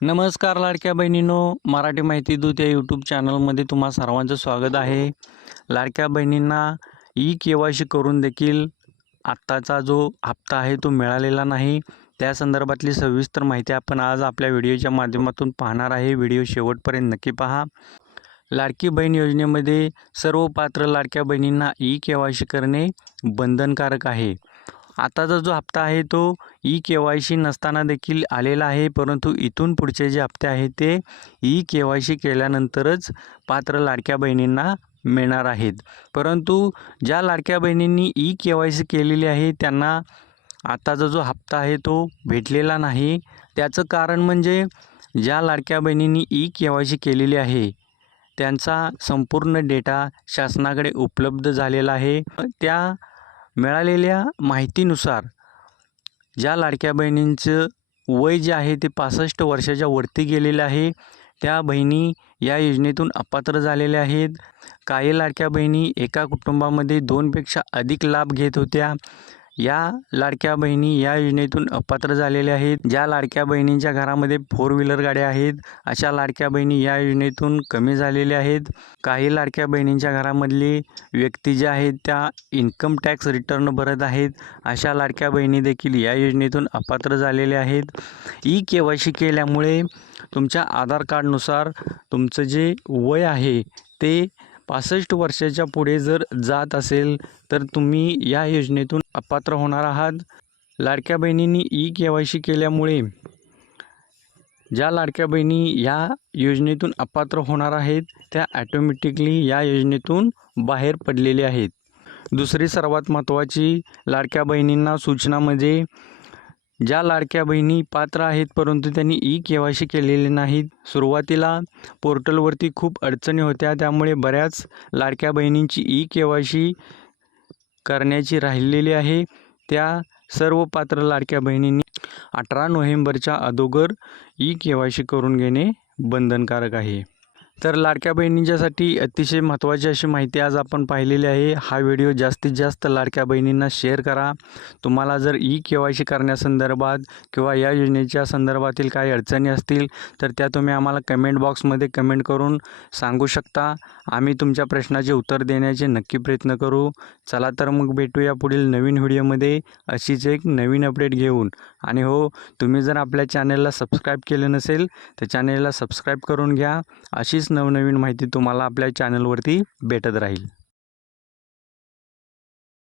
नमस्कार लाडक्या बहिणींनो, मराठी माहिती दूत या यूट्यूब चॅनलमध्ये तुम्हा सर्वांचं स्वागत आहे। लाडक्या बहिणींना ई-के.वाय.सी करून देखील आत्ताचा जो हप्ता आहे तो मिळालेला नाही, त्या संदर्भातली सविस्तर माहिती आपण आज आपल्या व्हिडिओच्या माध्यमातून पाहणार आहे। व्हिडिओ शेवटपर्यंत नक्की पहा। लाडकी बहीण योजनेमध्ये सर्व पात्र लाडक्या बहिणींना ई-के.वाय.सी करणे बंधनकारक आहे। आताचा जो हप्ता आहे तो ई-के.वाय.सी नसताना देखील आलेला आहे, परंतु इथून पुढचे जे हप्ते आहेत ते ई-के.वाय.सी केल्यानंतरच पात्र लाडक्या बहिणींना मिळणार आहेत। परंतु ज्या लाडक्या बहिणींनी ई-के.वाय.सी केलेली आहे त्यांना आताचा जो हप्ता आहे तो भेटलेला नाही। त्याचं कारण म्हणजे ज्या लाडक्या बहिणींनी ई-के.वाय.सी केलेली आहे त्यांचा संपूर्ण डेटा शासनाकडे उपलब्ध झालेला आहे। त्या मिळालेल्या माहितीनुसार ज्या लाडक्या बहिणींचं वय जे आहे ते 65 वर्षाच्या वरती गेलेले आहे त्या बहिणी या योजनेतून अपात्र झालेल्या आहेत। काही लाडक्या बहिणी एका कुटुंबामध्ये 2 पेक्षा अधिक लाभ घेत होत्या, या लाडक्या बहिणी या योजनेतून अपात्र झालेल्या आहेत। ज्या लाडक्या बहिणींच्या घरामध्ये 4 व्हीलर गाड्या आहेत अशा लाडक्या बहिणी या योजनेतून कमी झालेल्या आहेत। काही लाडक्या बहिणींच्या घरामधली व्यक्ती ज्या आहेत त्या इन्कम टॅक्स रिटर्न भरत आहेत, अशा लाडक्या बहिणी देखील या योजनेतून अपात्र झालेल्या आहेत। ई-के.वाय.सी केल्यामुळे तुमच्या आधार कार्डनुसार तुमचं जे वय आहे ते 65 वर्षाच्या पुढे जर जात असेल तर तुम्ही या योजनेतून अपात्र होणार आहात। लाडक्या बहिणींनी ई-के.वाय.सी केल्यामुळे ज्या लाडक्या बहिणी या योजनेतून अपात्र होणार आहेत त्या ॲटोमॅटिकली या योजनेतून बाहेर पडलेल्या आहेत। दुसरी सर्वात महत्त्वाची लाडक्या बहिणींना सूचना म्हणजे ज्या लाडक्या बहिणी पात्र आहेत परंतु त्यांनी ई-के.वाय.सी केलेले नाहीत, सुरुवातीला पोर्टलवरती खूप अडचणी होत्या, त्यामुळे बऱ्याच लाडक्या बहिणींची ई-के.वाय.सी करण्याची राहिलेली आहे। त्या सर्व पात्र लाडक्या बहिणींनी 18 नोव्हेंबरच्या अगोदर ई-के.वाय.सी करून घेणे बंधनकारक आहे। तर लाडक्या बहिणींच्यासाठी अतिशय महत्त्वाची अशी माहिती आज आपण पाहिलेली आहे। हा व्हिडिओ जास्तीत जास्त लाडक्या बहिणींना शेअर करा। तुम्हाला जर ई-के.वाय.सी करण्यासंदर्भात किंवा या योजनेच्या संदर्भातील काही अडचणी असतील तर त्या तुम्ही आम्हाला कमेंट बॉक्समध्ये कमेंट करून सांगू शकता। आम्ही तुमच्या प्रश्नाचे उत्तर देण्याचे नक्की प्रयत्न करू। चला तर मग भेटूया पुढील नवीन व्हिडिओमध्ये अशीच एक नवीन अपडेट घेऊन। आणि हो, तुम्ही जर आपल्या चॅनलला सबस्क्राईब केले नसेल तर चॅनलला सबस्क्राईब करून घ्या। अशीच नवनवीन माहिती तुम्हाला आपल्या चॅनलवरती भेटत राहील।